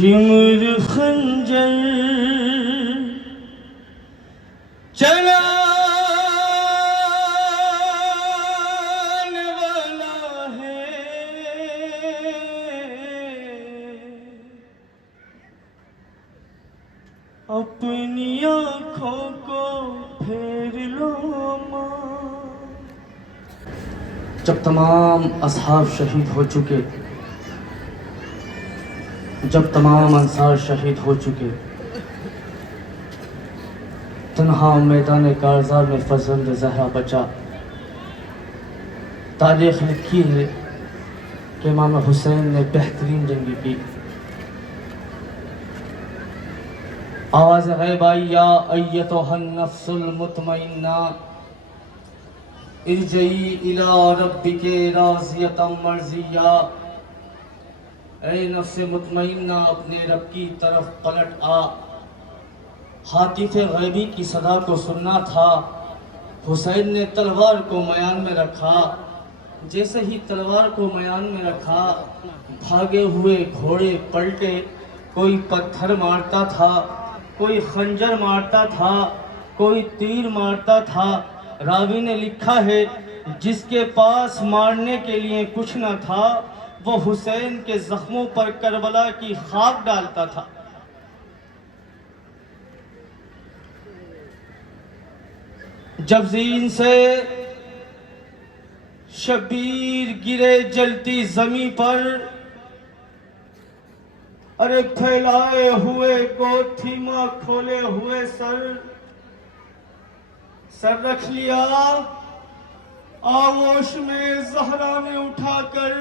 Shimmer खंजर चलाने वाला है, अपनी आँखों को फेर लो माँ। जब तमाम असहाब शहीद हो चुके, जब तमाम अंसार शहीद हो चुके, तन्हा मैदान कारज़ा में फजल ज़हरा बचा। तारीख़ लिखी है कि इमाम हुसैन ने बेहतरीन जंगी की। आवाज़ गैब आई, या अय्यतुहन नफ्सुल मुतमइन्ना इरजई इला रब्बिके राज़ियतम मर्ज़िया। ऐ नफ्स मुतमइन्ना, अपने रब की तरफ पलट आ। हातिफ गैबी की सदा को सुनना था। हुसैन ने तलवार को मयान में रखा। जैसे ही तलवार को मयान में रखा, भागे हुए घोड़े पलटे। कोई पत्थर मारता था, कोई खंजर मारता था, कोई तीर मारता था। रावी ने लिखा है, जिसके पास मारने के लिए कुछ न था, वो हुसैन के जख्मों पर करबला की खाक डालता था। जब ज़ीन से शबीर गिरे जलती जमी पर, अरे फैलाए हुए को थीमा खोले हुए सर रख लिया आगोश में ज़हरा ने उठाकर।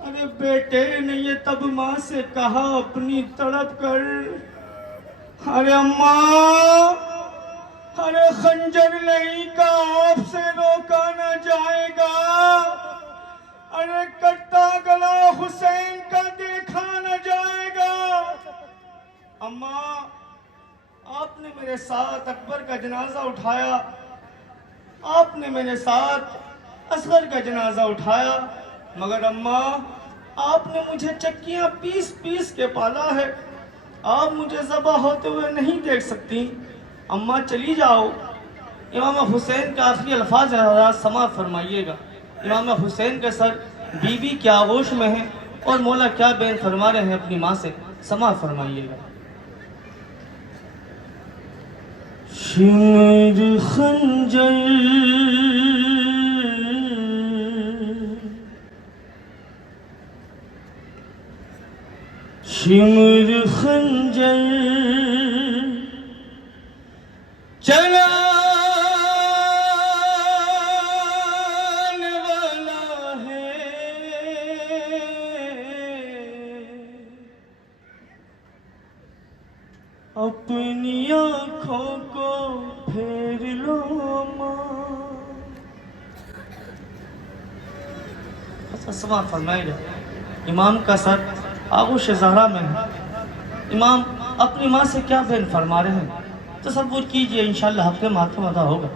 अरे बेटे ने ये तब माँ से कहा अपनी तड़प कर, अरे अम्मा, अरे खंजर नहीं का आपसे रोका न जाएगा, अरे कटता गला हुसैन का देखा न जाएगा। अम्मा, आपने मेरे साथ अकबर का जनाजा उठाया, आपने मेरे साथ असगर का जनाजा उठाया, मगर अम्मा, आपने मुझे चक्कियां पीस पीस के पाला है। आप मुझे ज़बा होते हुए नहीं देख सकती। अम्मा चली जाओ। इमाम हुसैन का आखिरी अल्फाज है, समा फरमाइएगा। इमाम हुसैन का सर बीबी के आगोश में है और मौला क्या बयान फरमा रहे हैं अपनी माँ से, समा फरमाइएगा। शिमर खंजर शिमर खंजर चलाने वाला है, अपनी आँखों को फेर लो माँ। समा फरमाएगा। इमाम का सर आगोश ज़हरा में है। इमाम अपनी माँ से क्या बयान फरमा रहे हैं, तसव्वुर कीजिए, इंशाअल्लाह हक़ मातम अदा होगा।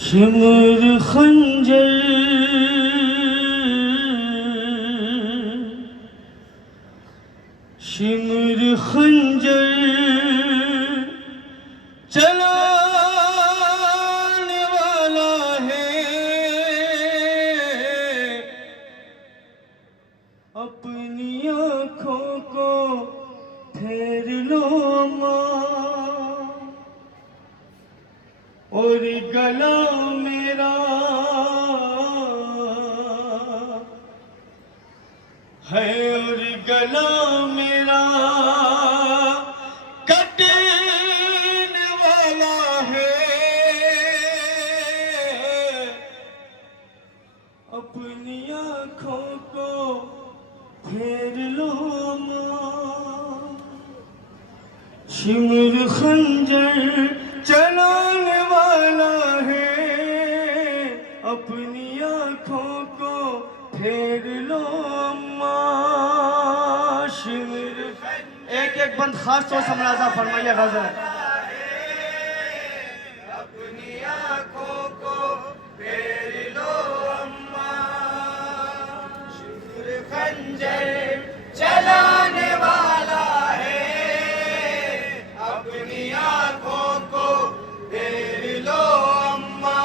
शिमर खंजर शिमर खंजर चलाने वाला है, अपनी आँखों को फेर लो माँ। और गला मेरा है, और गला मेरा कटने वाला है, अपनी आँखों को फेर लो माँ। शिमर खंजर चलाने वाला है, अपनी आँखों को फेर लो माँ। शिमर एक एक बंद खास तौर से मुलाज़ा फरमाइए गज़ल। अपनी आँखों को फेर लो अम्मा। शिमर खंजर खंजर चलाने वाला है। अपनी आंखों को फेर लो अम्मा।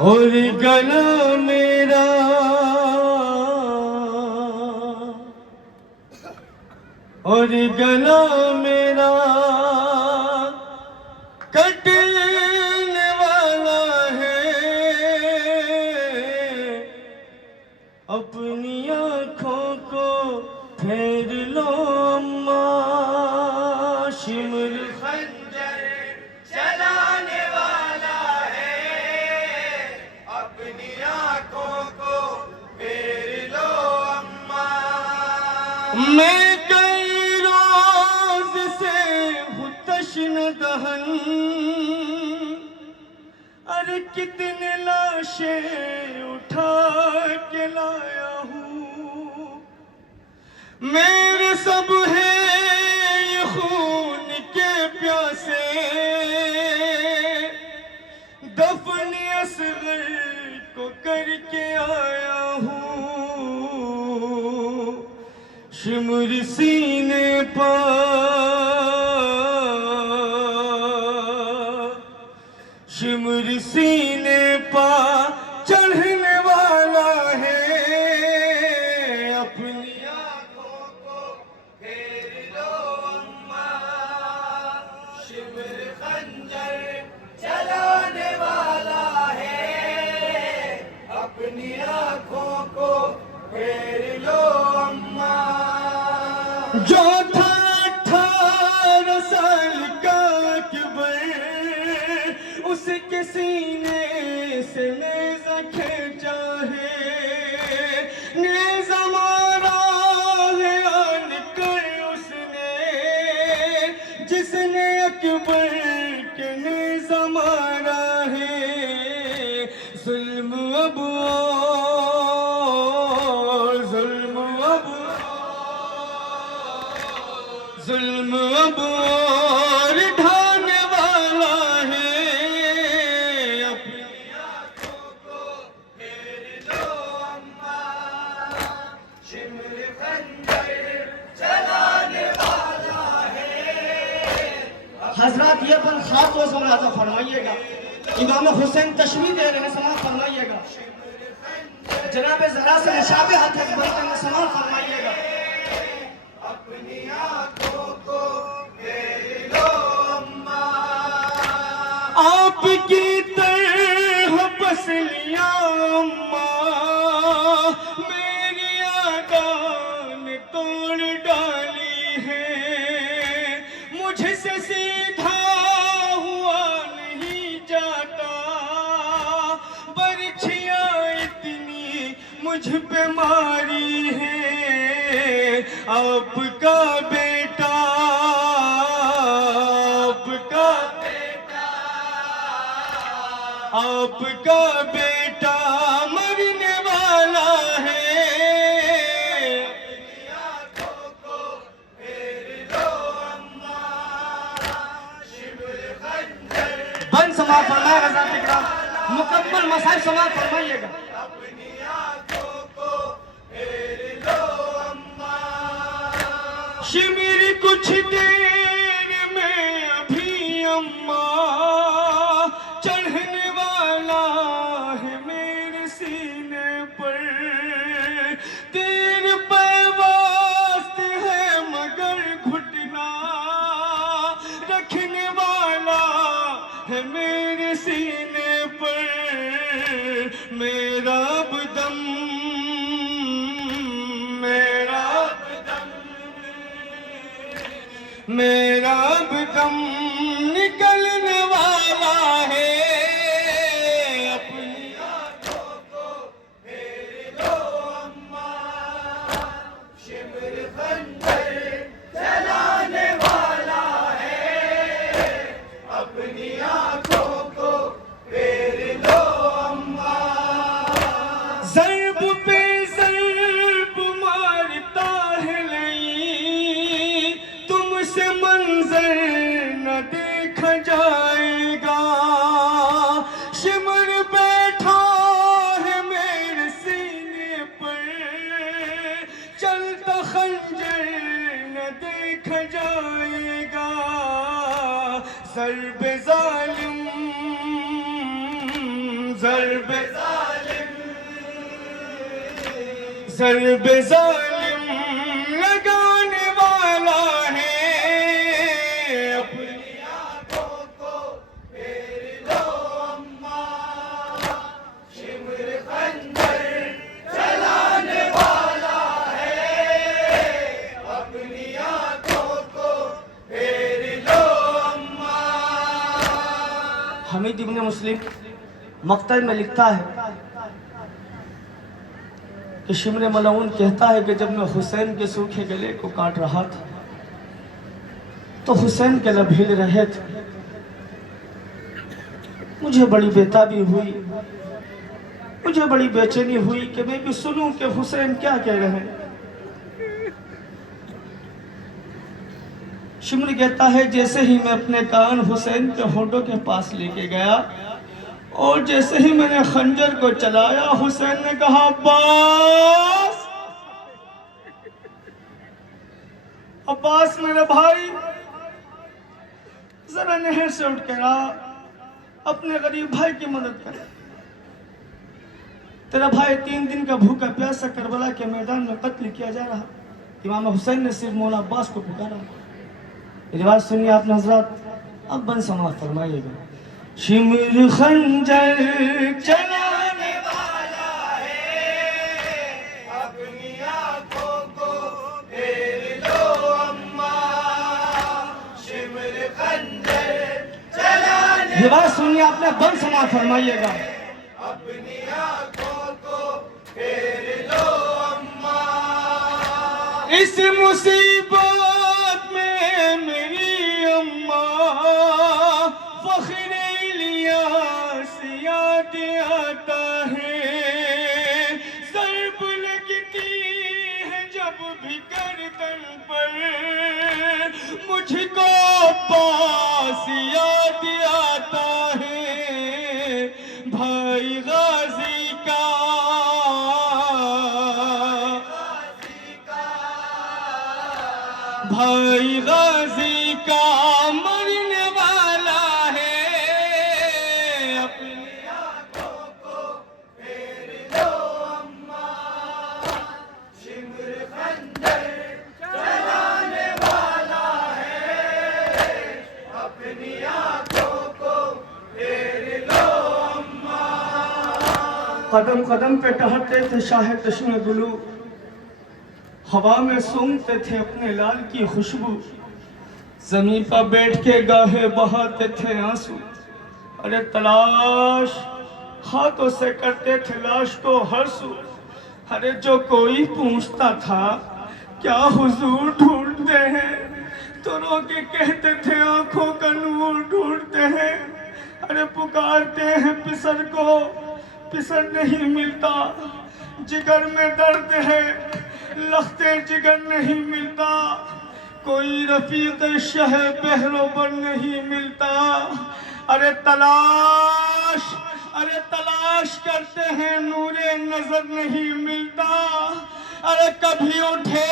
और गला मेरा और गला मेरा कटने वाला है। अपनी आंखों को फेर लो अम्मा। शिमर खंजर चलाने वाला है। अपनी आंखों को फेर लो अम्मा। मैं कई रोज से हूँ तश्न दहन। अरे कितने लाशें उठा के लाया हूँ। मेरे सब है ये खून के प्यासे। दफन असगर को करके आया हूँ। शिमर सीने पर शिमर सीने पर चढ़ने वाला है। अपनी आंखों को फेर लो अम्मा। शिमर खंजर चलाने वाला है। अपनी आंखों को फेर लो अम्मा। जो था 18 साल का अकबर, उसके सीने से नेज़ा खींचा है। नेज़ा मारा है आन कर उसने, जिसने अकबर के नेज़ा मारा है। जुल्म अब और जुल्म अब जुल्म अब और ढाने वाला है। अपनी आंखों को फेर लो अम्मा। शिमर खंजर चलाने वाला है। हजरत ये अपन खास तौर से मुलाजा फरमाइएगा। इमाम हुसैन तशरीह दे रहे हैं, समाअत फरमाइएगा। जनाब ज़रा से मुशाबे हाथ में समाअत फरमाइएगा। अपनी आंखों को फेर लो अम्मा। आपकी तरह पसलियां अम्मा मेरी आदान तोड़ डाली है। मुझसे सीधा हुआ नहीं जाता। बरछियां इतनी मुझ पे मारी है। आपका बेटा आपका बेटा मरने वाला है। अपनी आंखों को फेर लो अम्मा। शिमर खंजर बंद समाअत फरमाइएगा। हज़रात इकराम मुकम्मल मसाइब समाअत फरमाइएगा। अपनी आंखों को फेर लो अम्मा। शिमिर कुछ देर में अभी अम्मा चढ़ने वाला है मेरे सीने पर। तेरे पैवास्त है मगर घुटना रखने वाला है मेरे सीने पर। मेरा अब दम मेरा अब दम निकलने वाला है। अपनी आंखों को फेर लो अम्मा। शिमर खंजर चलाने वाला है। अपनी आंखों को फेर लो अम्मा। ज़र्ब पे ज़र्ब मारता है लई, तुमसे मंजर न देखा जा खंजर न देखा जाएगा, ज़र्ब ज़ालिम ज़र्ब ज़र्ब ज़ालिम लगाने वाला है। अपनी आंखों को फेर लो अम्मा, शिमर खंजर चलाने वाला है। अपनी आंखों को फेर लो अम्मा। हमीद इब्न मुस्लिम मक्तल में लिखता है कि शिमर मलऊन कहता है कि जब मैं हुसैन के सूखे गले को काट रहा था तो हुसैन के लब हिल रहे थे। मुझे बड़ी बेताबी हुई, मुझे बड़ी बेचैनी हुई कि मैं भी सुनूं कि हुसैन क्या कह रहे हैं। शिमर कहता है जैसे ही मैं अपने कान हुसैन के होठों के पास लेके गया और जैसे ही मैंने खंजर को चलाया, हुसैन ने कहा अब्बास, अब्बास मेरे भाई, जरा नहर से उठ कर आ, अपने गरीब भाई की मदद कर। तेरा भाई 3 दिन का भूखा प्यासा करबला के मैदान में कत्ल किया जा रहा। इमाम हुसैन ने सिर्फ मौला अब्बास को पुकारा। रिवाज सुनिए आपने हजरात, अब बन समाप्त फरमाइएगा। शिमर खंजर चलाने वाला है, अपनी आंखों को फेर लो अम्मा, शिमर खंजर चलाने। ये बात सुनिए आपने, बंद समाप्त फरमाइएगा। अपनी आंखों को फेर लो अम्मा, इस मुसीबत में मेरी अम्मा फख्र याद आता है। ज़र्ब लगती है जब भी गर्दन पर, मुझको पास याद आता है भाई गाजी का। भाई गाजी का मरने वाला है। कदम कदम पे टहलते थे शाह चश्मे गुलू, हवा में सूंघते थे अपने लाल की खुशबू, जमीन पर बैठ के गाहे बहाते थे आंसू। अरे तलाश हाथों से करते थे लाश को हरसू। अरे जो कोई पूछता था क्या हुजूर ढूंढते हैं, तो रो के कहते थे आंखों का नूर ढूंढते हैं। अरे पुकारते हैं पिसर को, पिसर नहीं मिलता। जिगर में दर्द है, लखते जिगर नहीं मिलता। कोई रफीक शह बहरोबर नहीं मिलता। अरे तलाश, अरे तलाश करते हैं नूरे नजर नहीं मिलता। अरे कभी उठे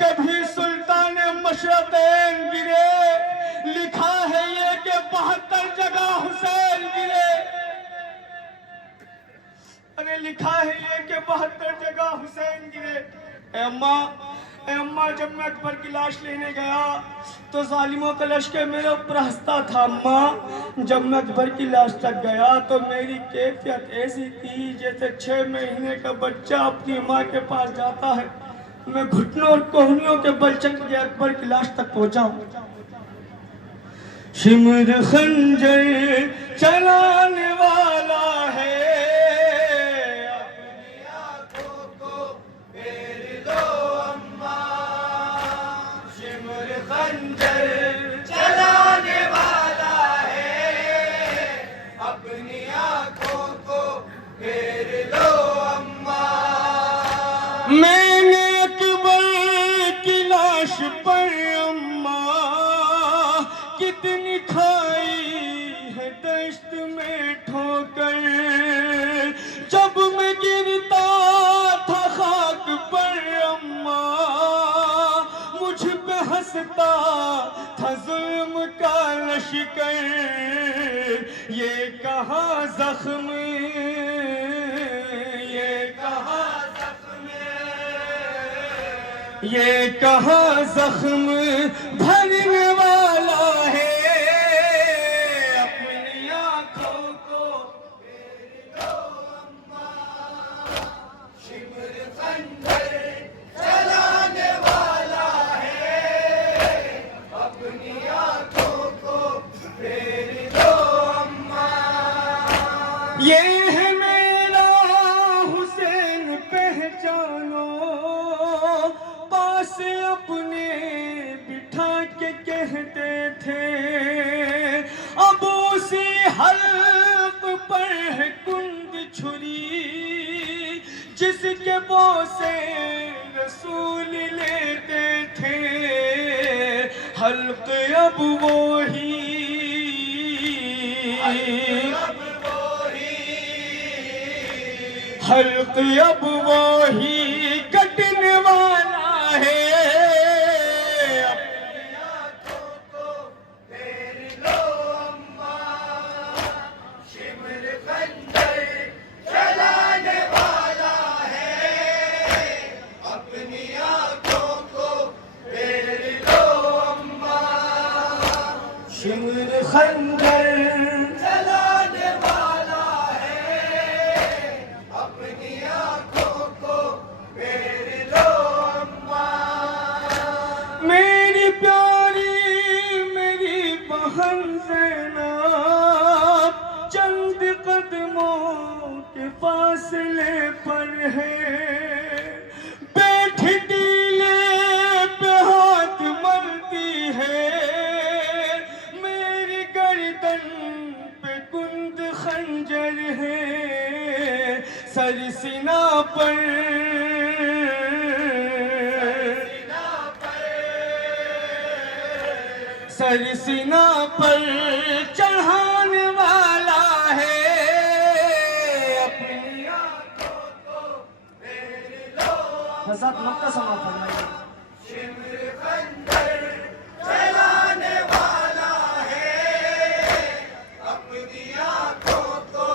कभी सुल्तान मशरक़ैन गिरे, लिखा है ये कि 72 जगह हुसैन गिरे। अरे लिखा है ये कि 72 जगह हुसैन गिरे। ए अम्मा, जब मैं अकबर की लाश लेने गया तो जालिमों का लश्कर मेरे ऊपर हंसता था। अम्मा, जब मैं अकबर की लाश तक गया तो मेरी कैफियत ऐसी थी जैसे 6 महीने का बच्चा अपनी माँ के पास जाता है। मैं घुटनों और कोहनियों के बल चल के अकबर की लाश तक पहुंचा। शिमर खंजर चलाने वाला है, चलाने वाला है, अपनी आंखों को फेर लो अम्मा। मैंने अकबर की लाश पर अम्मा कितनी खाई है दश्त में ठोकर। जख्म, ये कहाँ ये कहाँ जख्म भरने वाला है अपनी आंखों को मेरी लो अम्मा, शिमर खंजर चलाने वाला है अपनी आंखों को मेरी लो अम्मा। ये है मेरा हुसैन पहचानो, पास अपने बिठा के कहते थे अब उसी हल्क पर है कुंद छुरी जिसके बोसे रसूल लेते थे। हल्क अब वो ही हल्क अब वो ही कटने वाला है अपनी आंखों को मेरी लो अम्मा, शिमर खंजर चलाने वाला है अपनी आंखों को मेरी लो अम्मा, शिमर खंजर चलाने वाला है अपनी आंखों को मेरी लो अम्मा। मेरी प्यारी मेरी बहन ज़ैनब चंद कदमों के फासले पर है, बैठी टीले पे हाथ मलती है, मेरी गर्दन पे कुंद खंजर है, सरसीना पर सरसीना पर चढ़ाने वाला है अपनी आंखों को मेरी लो हजरत मक्का समा फरमाइए। शिमर खंजर चलाने वाला है अपनी आंखों को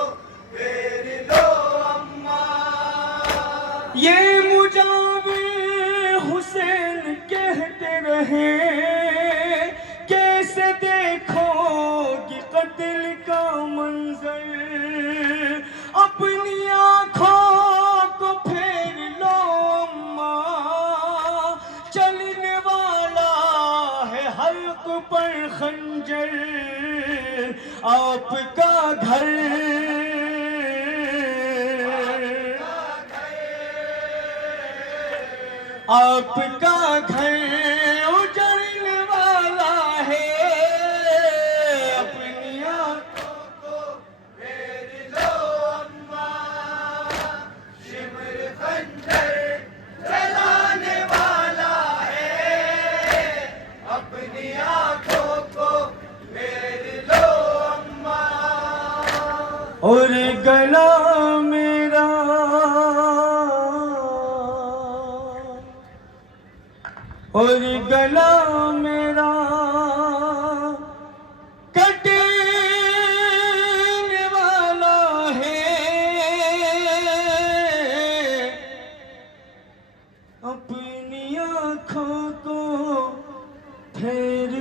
मेरी लो अम्मा। ये मुजाविर हुसैन कहते रहे कैसे देखोगी कत्ल का मंजर, अपनी आंखों को फेर लो अम्मा, चलने वाला है हल्क पर खंजर आपका घर आपका घर उजड़ने वाला है अपनी आंखों को मेरी लो अम्मा, शिमर खंजर चलाने वाला है अपनी आंखों को मेरी लो अम्मा। और गला मेरा और गला मेरा कटने वाला है अपनी आंखों को फेर